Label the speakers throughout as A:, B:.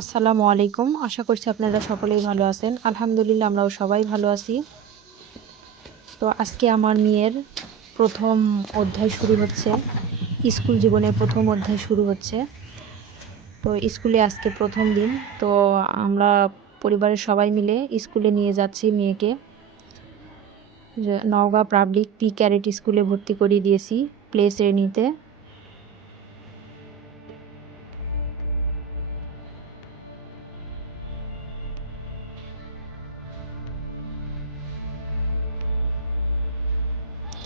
A: আসসালামু আলাইকুম। আশা করছি আপনারা সকলেই ভালো আছেন। আলহামদুলিল্লাহ আমরাও সবাই ভালো আছি। তো আজকে আমার মেয়ের প্রথম অধ্যায় শুরু হচ্ছে। স্কুল জীবনের প্রথম অধ্যায় শুরু হচ্ছে। তো স্কুলে আজকে প্রথম দিন। তো আমরা পরিবারের সবাই মিলে স্কুলে নিয়ে যাচ্ছি মেয়েকে। নওগাঁ পাবলিক পি ক্যারেট স্কুলে ভর্তি করিয়ে দিয়েছি প্লে শ্রেণীতে।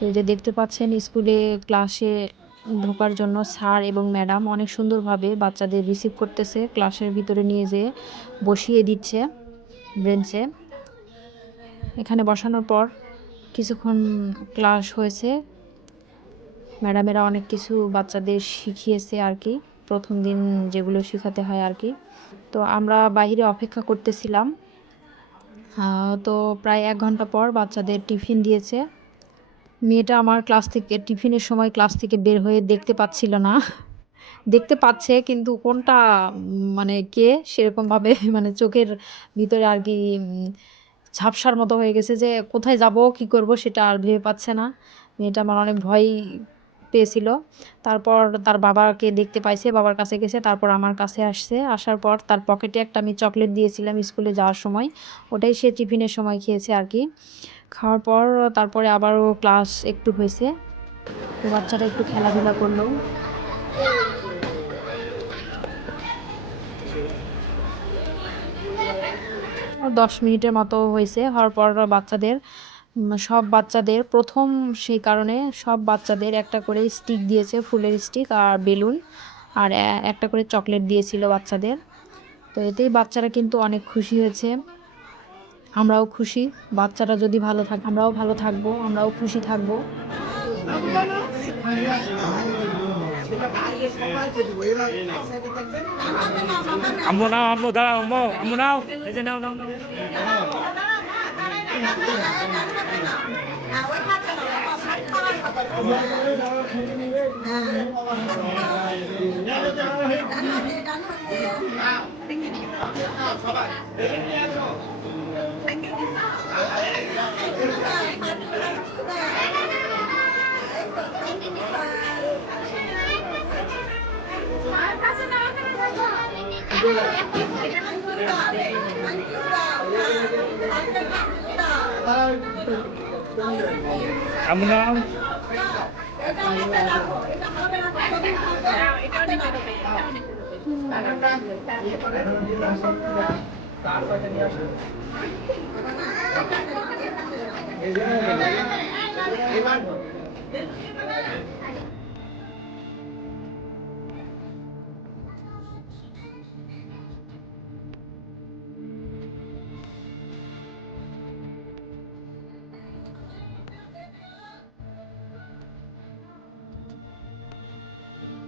A: তো যে দেখতে পাচ্ছেন, স্কুলে, ক্লাসে ঢোকার জন্য স্যার এবং ম্যাডাম অনেক সুন্দরভাবে বাচ্চাদের রিসিভ করতেছে, ক্লাসের ভিতরে নিয়ে যেয়ে বসিয়ে দিচ্ছে বেঞ্চে। এখানে বসানোর পর কিছুক্ষণ ক্লাস হয়েছে। ম্যাডামেরা অনেক কিছু বাচ্চাদের শিখিয়েছে আর কি, প্রথম দিন যেগুলো শেখাতে হয় আর কি। তো আমরা বাইরে অপেক্ষা করতেছিলাম। তো প্রায় এক ঘণ্টা পর বাচ্চাদের টিফিন দিয়েছে। মেয়েটা আমার ক্লাস থেকে টিফিনের সময় ক্লাস থেকে বের হয়ে দেখতে পাচ্ছিল না। দেখতে পাচ্ছে, কিন্তু কোনটা মানে কে, সেরকমভাবে মানে চোখের ভিতরে আর কি ঝাপসার মতো হয়ে গেছে যে কোথায় যাব, কি করব সেটা আর ভেবে পাচ্ছে না। মেয়েটা আমার অনেক ভয় পেয়েছিল। তারপর তার বাবাকে দেখতে পাইছে, বাবার কাছে গেছে, তারপর আমার কাছে আসছে। আসার পর তার পকেটে একটা আমি চকলেট দিয়েছিলাম স্কুলে যাওয়ার সময়। ওটাই সে টিফিনের সময় খেয়েছে আর কি। খাওয়ার পর তারপরে আবারও ক্লাস একটু হয়েছে। তো বাচ্চাটা একটু খেলাধুলা করল। দশ মিনিটের মতো হয়েছে, হওয়ার পর বাচ্চাদের সব বাচ্চাদের, প্রথম সেই কারণে সব বাচ্চাদের একটা করে স্টিক দিয়েছে, ফুলের স্টিক আর বেলুন, আর একটা করে চকলেট দিয়েছিল বাচ্চাদের। তো এতেই বাচ্চারা কিন্তু অনেক খুশি হয়েছে। আমরাও খুশি। বাচ্চারা যদি ভালো থাকে আমরাও ভালো থাকব আমরাও খুশি থাকব।
B: আম্মু নাও আম্মু দাঁড়াও আম্মু আম্মু নাও। এই যে নাও নাও নাও। আম্মু নাও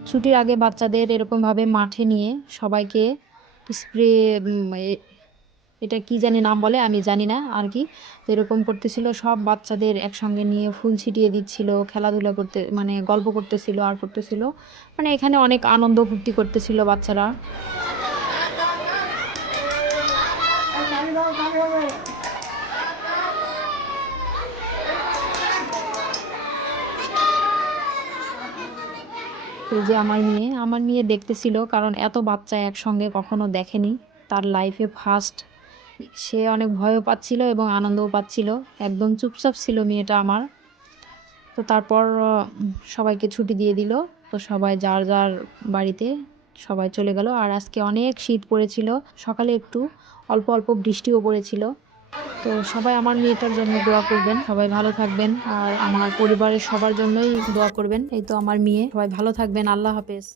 A: ছুটির আগে বাচ্চাদের এরকমভাবে মাঠে নিয়ে সবাইকে স্প্রে এটা কি জানি নাম বলে, আমি জানি না আর কি। তো এরকম করতেছিল সব বাচ্চাদের একসঙ্গে নিয়ে ফুল ছিটিয়ে দিচ্ছিল, খেলাধুলা করতে মানে গল্প করতেছিল, আর করতেছিল। মানে এখানে অনেক আনন্দ ফুর্তি করতেছিল বাচ্চারা। এই যে আমার মেয়ে আমার মেয়ে দেখতেছিল, কারণ এত বাচ্চা একসঙ্গে কখনো দেখেনি। তার লাইফে ফার্স্ট সে অনেক ভয়ও পাচ্ছিল এবং আনন্দও পাচ্ছিল। একদম চুপচাপ ছিল মেয়েটা আমার। তো তারপর সবাইকে ছুটি দিয়ে দিল। তো সবাই যার যার বাড়িতে সবাই চলে গেল। আর আজকে অনেক শীত পড়েছিল। সকালে একটু অল্প অল্প বৃষ্টিও পড়েছিল। তো সবাই আমার মেয়েটার জন্য দোয়া করবেন। সবাই ভালো থাকবেন। আর আমার পরিবারের সবার জন্যই দোয়া করবেন। এই তো আমার মেয়ে। সবাই ভালো থাকবেন। আল্লাহ হাফেজ।